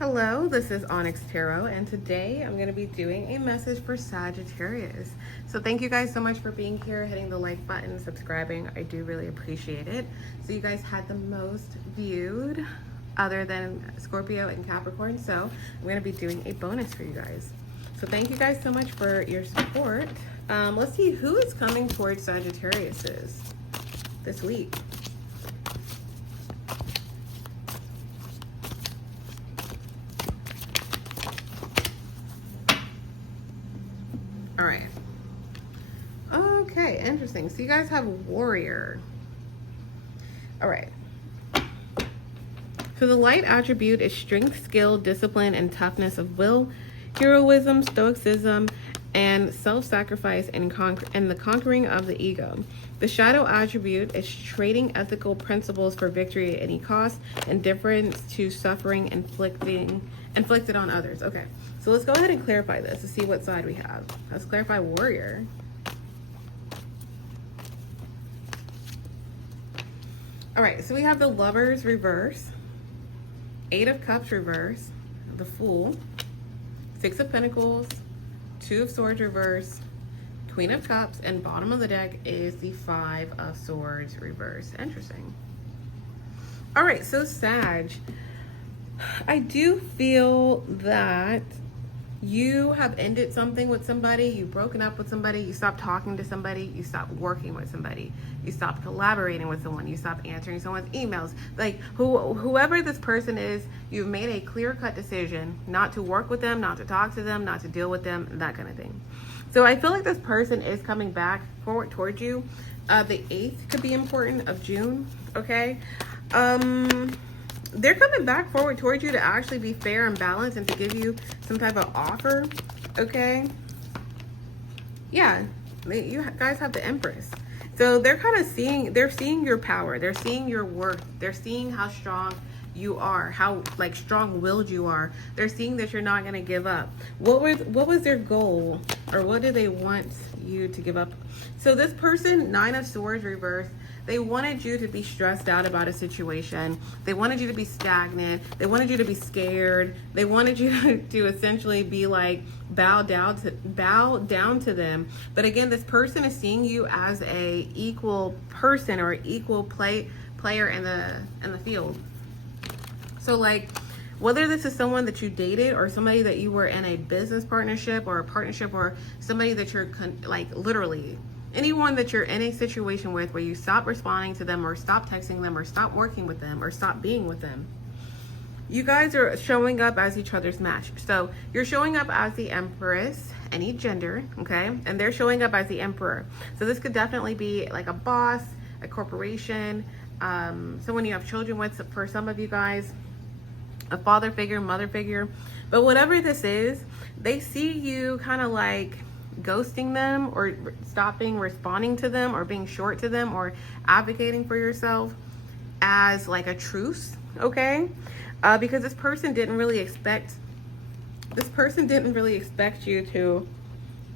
Hello, this is Onyx Tarot, and today I'm going to be doing a message for Sagittarius. So thank you guys so much for being here, hitting the like button, subscribing. I do really appreciate it. So you guys had the most viewed other than Scorpio and Capricorn, so I'm going to be doing a bonus for you guys. So thank you guys so much for your support. Let's see who is coming towards Sagittarius this week. All right. Okay, interesting. So you guys have warrior. All right. So the light attribute is strength, skill, discipline, and toughness of will, heroism, stoicism, and self-sacrifice and the conquering of the ego. The shadow attribute is trading ethical principles for victory at any cost, indifference to suffering inflicted on others. Okay, so let's go ahead and clarify this to see what side we have. Let's clarify warrior. All right, so we have the Lovers reverse, Eight of Cups reverse, the Fool, Six of Pentacles, Two of Swords reverse, Queen of Cups, and bottom of the deck is the Five of Swords reverse. Interesting. All right, so Sag, I do feel that you have ended something with somebody, you've broken up with somebody, you stopped talking to somebody, you stopped working with somebody, you stopped collaborating with someone, you stopped answering someone's emails. Like whoever this person is, you've made a clear-cut decision not to work with them, not to talk to them, not to deal with them, that kind of thing. So I feel like this person is coming back forward towards you. The 8th could be important of June, okay? They're coming back forward towards you to actually be fair and balanced and to give you some type of offer, okay? Yeah, you guys have the Empress. So they're kind of seeing your power. They're seeing your worth. They're seeing how strong you are, how like strong-willed you are. They're seeing that you're not going to give up. What was their goal, or what do they want you to give up? So this person, Nine of Swords reverse, they wanted you to be stressed out about a situation. They wanted you to be stagnant. They wanted you to be scared. They wanted you to essentially be like bow down to them. But again, this person is seeing you as a equal person or equal player in the field. So like, whether this is someone that you dated or somebody that you were in a business partnership or a partnership, or somebody that you're like literally anyone that you're in a situation with where you stop responding to them or stop texting them or stop working with them or stop being with them, you guys are showing up as each other's match. So you're showing up as the Empress, any gender, okay? And they're showing up as the Emperor. So this could definitely be like a boss, a corporation, someone you have children with, for some of you guys, a father figure, mother figure. But whatever this is, they see you kind of like ghosting them or stopping responding to them or being short to them or advocating for yourself as like a truce, okay? Because this person didn't really expect you to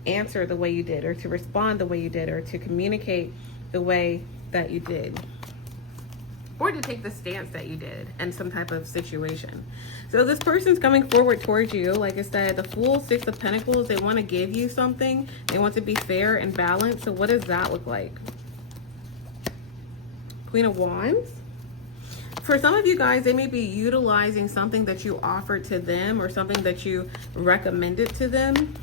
answer the way you did, or to respond the way you did, or to communicate the way that you did, or to take the stance that you did in some type of situation. So this person's coming forward towards you. Like I said, the Fool, Six of Pentacles, they want to give you something. They want to be fair and balanced. So what does that look like? Queen of Wands. For some of you guys, they may be utilizing something that you offered to them or something that you recommended to them.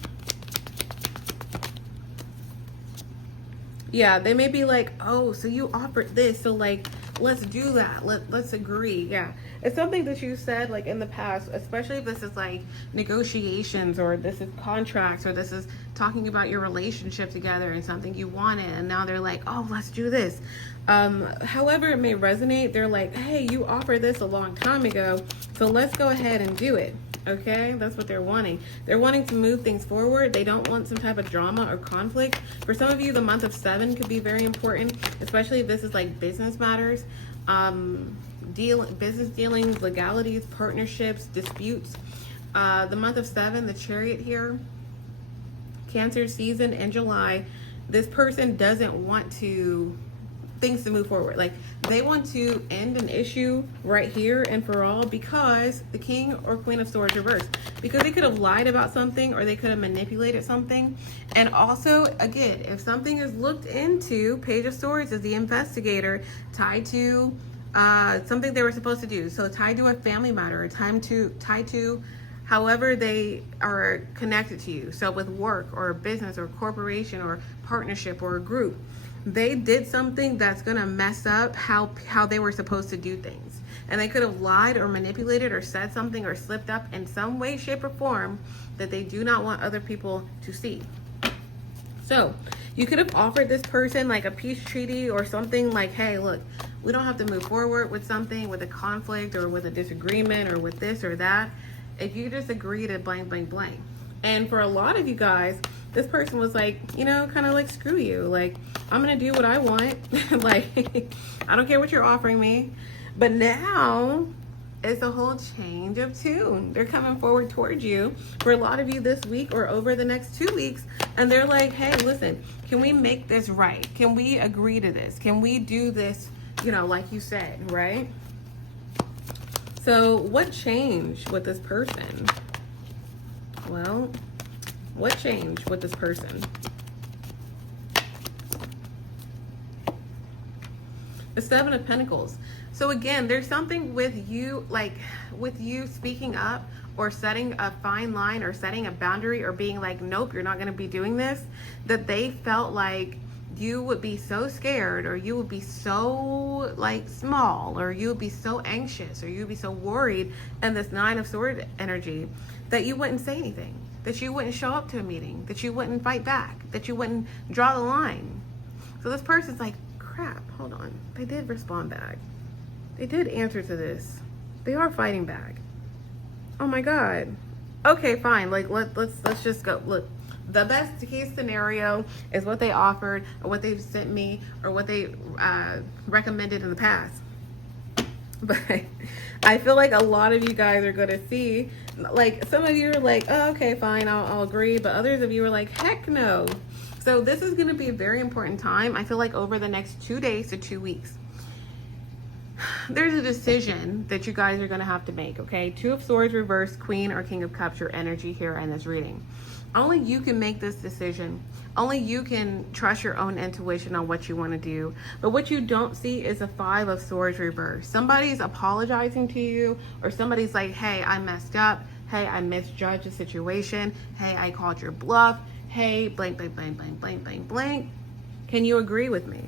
Yeah, they may be like, oh, so you offered this, so like, let's do that. Let's agree. Yeah, it's something that you said like in the past, especially if this is like negotiations, or this is contracts, or this is talking about your relationship together and something you wanted, and now they're like, oh, let's do this. However it may resonate, they're like, hey, you offered this a long time ago, so let's go ahead and do it. Okay, that's what they're wanting. They're wanting to move things forward. They don't want some type of drama or conflict. For some of you, the month of 7 could be very important, especially if this is like business matters, business dealings, legalities, partnerships, disputes. The month of 7, the Chariot here, Cancer season in July, this person doesn't want to things to move forward. Like, they want to end an issue right here and for all, because the King or Queen of Swords reversed, because they could have lied about something, or they could have manipulated something. And also, again, if something is looked into, Page of Swords is the investigator, tied to something they were supposed to do. So tied to a family matter, or tied to however they are connected to you. So with work or a business or a corporation or partnership or a group, they did something that's gonna mess up how they were supposed to do things. And they could have lied or manipulated or said something or slipped up in some way, shape, or form that they do not want other people to see. So you could have offered this person like a peace treaty or something, like, hey, look, we don't have to move forward with something, with a conflict or with a disagreement or with this or that, if you just agree to blank, blank, blank. And for a lot of you guys, this person was like, you know, kind of like, screw you. Like, I'm going to do what I want. Like, I don't care what you're offering me. But now it's a whole change of tune. They're coming forward towards you for a lot of you this week or over the next 2 weeks. And they're like, hey, listen, can we make this right? Can we agree to this? Can we do this, you know, like you said, right? So what changed with this person? Well, what changed with this person? The Seven of Pentacles. So again, there's something with you, like with you speaking up or setting a fine line or setting a boundary or being like, nope, you're not going to be doing this, that they felt like you would be so scared, or you would be so like small, or you would be so anxious, or you would be so worried in this Nine of Swords energy that you wouldn't say anything, that you wouldn't show up to a meeting, that you wouldn't fight back, that you wouldn't draw the line. So this person's like, crap, hold on, they did respond back. They did answer to this. They are fighting back. Oh my God. Okay, fine. Like, let's just go. Look, the best case scenario is what they offered, or what they've sent me, or what they recommended in the past. But I feel like a lot of you guys are going to see, like, some of you are like, oh, okay, fine, I'll agree. But others of you are like, heck no. So this is going to be a very important time. I feel like over the next 2 days to 2 weeks, there's a decision that you guys are going to have to make, okay? Two of Swords reversed, Queen or King of Cups, your energy here in this reading. Only you can make this decision. Only you can trust your own intuition on what you want to do. But what you don't see is a Five of Swords reversed. Somebody's apologizing to you, or somebody's like, hey, I messed up. Hey, I misjudged the situation. Hey, I called your bluff. Hey, blank, blank, blank, blank, blank, blank, blank. Can you agree with me?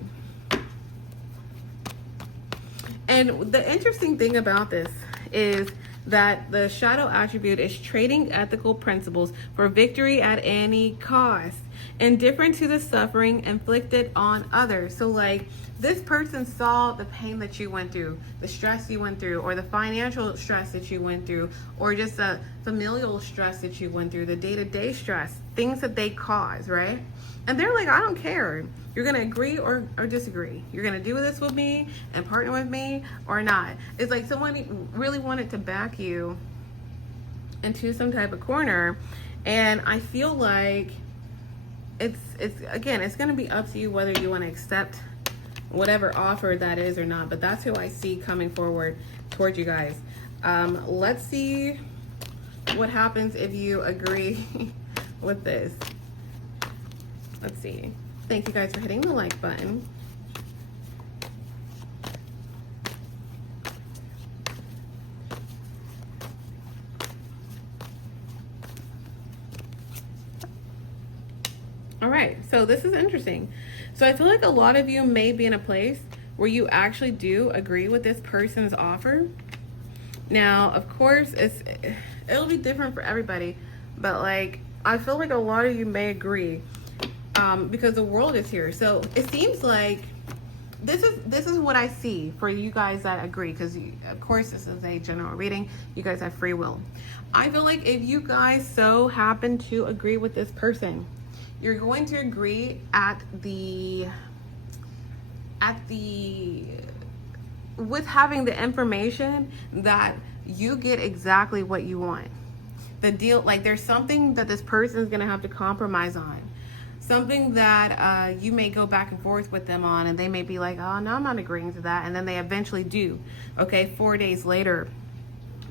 And the interesting thing about this is that the shadow attribute is trading ethical principles for victory at any cost, indifferent to the suffering inflicted on others. So like, this person saw the pain that you went through, the stress you went through, or the financial stress that you went through, or just the familial stress that you went through, the day-to-day stress, things that they cause, right? And they're like, I don't care. You're going to agree or disagree. You're going to do this with me and partner with me or not. It's like someone really wanted to back you into some type of corner. And I feel like it's again, it's going to be up to you whether you want to accept whatever offer that is or not. But that's who I see coming forward towards you guys. Let's see what happens if you agree with this. Let's see. Thank you guys for hitting the like button. All right, so this is interesting. So I feel like a lot of you may be in a place where you actually do agree with this person's offer. Now, of course, it'll be different for everybody, but like, I feel like a lot of you may agree. Because the world is here. So it seems like this is what I see for you guys that agree, because of course this is a general reading. You guys have free will. I feel like if you guys so happen to agree with this person, you're going to agree with having the information that you get exactly what you want. The deal, like, there's something that this person is going to have to compromise on. something that you may go back and forth with them on, and they may be like, oh no, I'm not agreeing to that, and then they eventually do, okay, 4 days later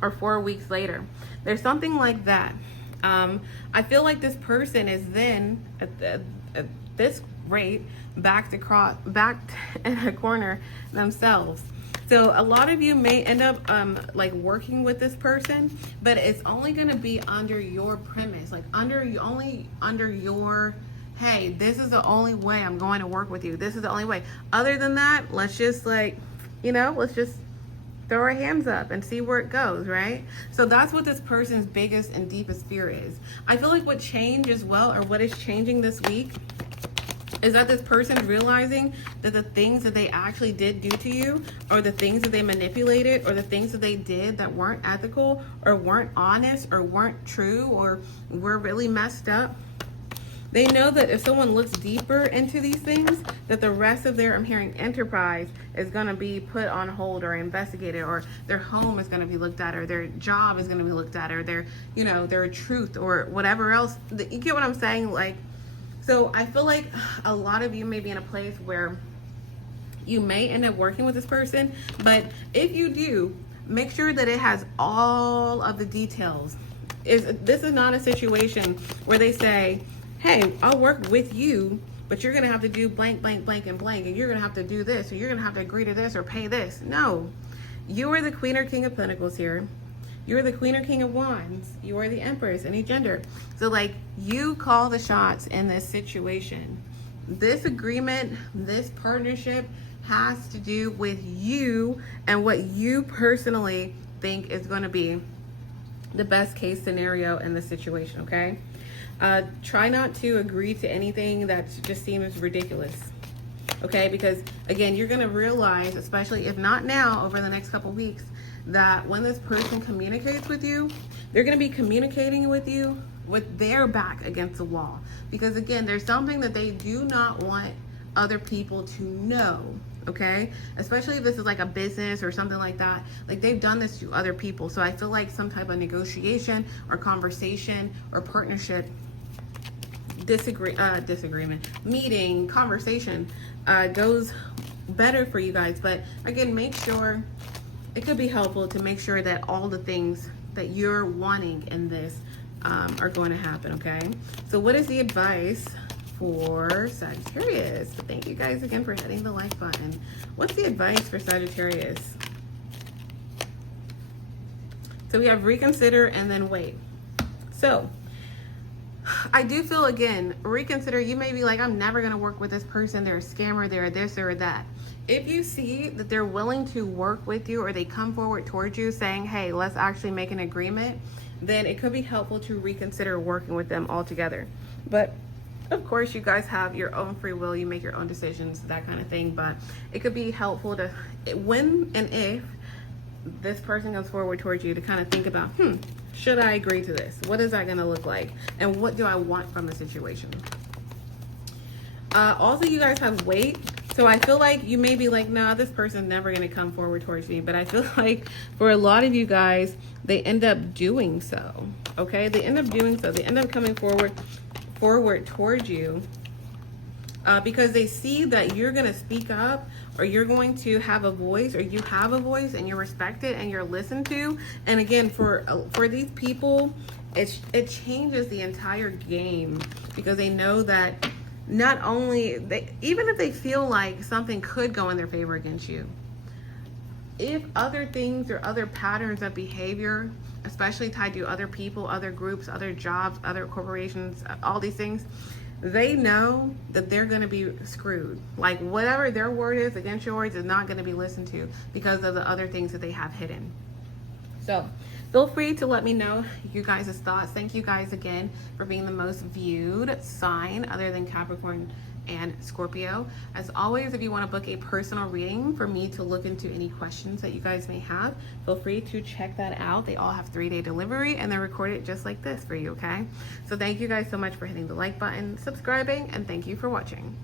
or 4 weeks later. There's something like that. I feel like this person is then at this rate backed in a corner themselves. So a lot of you may end up like working with this person, but it's only going to be under your premise, like under your, hey, this is the only way I'm going to work with you. This is the only way. Other than that, let's just like, let's just throw our hands up and see where it goes, right? So that's what this person's biggest and deepest fear is. I feel like what changed as well, or what is changing this week, is that this person is realizing that the things that they actually did do to you, or the things that they manipulated, or the things that they did that weren't ethical, or weren't honest, or weren't true, or were really messed up, they know that if someone looks deeper into these things, that the rest of their, I'm hearing, enterprise is going to be put on hold or investigated, or their home is going to be looked at, or their job is going to be looked at, or their, their truth, or whatever else. You get what I'm saying? Like, so I feel like a lot of you may be in a place where you may end up working with this person, but if you do, make sure that it has all of the details. This is not a situation where they say, hey, I'll work with you, but you're going to have to do blank, blank, blank, and blank, and you're going to have to do this, or you're going to have to agree to this, or pay this. No. You are the Queen or King of Pentacles here. You are the Queen or King of Wands. You are the Empress, any gender. So, like, you call the shots in this situation. This agreement, this partnership has to do with you and what you personally think is going to be the best case scenario in the situation, okay? Try not to agree to anything that just seems ridiculous, okay? Because again, you're gonna realize, especially if not now, over the next couple weeks, that when this person communicates with you, they're gonna be communicating with you with their back against the wall. Because again, there's something that they do not want other people to know, okay? Especially if this is like a business or something like that. Like, they've done this to other people. So I feel like some type of negotiation or conversation or partnership, disagreement, meeting, conversation goes better for you guys. But again, make sure, it could be helpful to make sure that all the things that you're wanting in this are going to happen, okay? So what is the advice for Sagittarius? Thank you guys again for hitting the like button. What's the advice for Sagittarius? So we have reconsider and then wait. So I do feel, again, reconsider. You may be like, I'm never going to work with this person. They're a scammer. They're this or that. If you see that they're willing to work with you, or they come forward towards you saying, hey, let's actually make an agreement, then it could be helpful to reconsider working with them altogether. But of course, you guys have your own free will. You make your own decisions, that kind of thing. But it could be helpful to, when and if this person comes forward towards you, to kind of think about, should I agree to this? What is that going to look like? And what do I want from the situation? Also, you guys have wait. So I feel like you may be like, nah, this person's never going to come forward towards me. But I feel like for a lot of you guys, they end up doing so. Okay? They end up doing so. They end up coming forward towards you because they see that you're going to speak up, or you're going to have a voice, or you have a voice, and you're respected and you're listened to. And again, for these people, it changes the entire game, because they know that not only even if they feel like something could go in their favor against you, if other things or other patterns of behavior, especially tied to other people, other groups, other jobs, other corporations, all these things, they know that they're going to be screwed. Like, whatever their word is against yours is not going to be listened to because of the other things that they have hidden. So feel free to let me know you guys' thoughts. Thank you guys again for being the most viewed sign other than Capricorn and Scorpio. As always, if you want to book a personal reading for me to look into any questions that you guys may have, feel free to check that out. They all have 3-day delivery, and they're recorded just like this for you, okay? So thank you guys so much for hitting the like button, subscribing, and thank you for watching.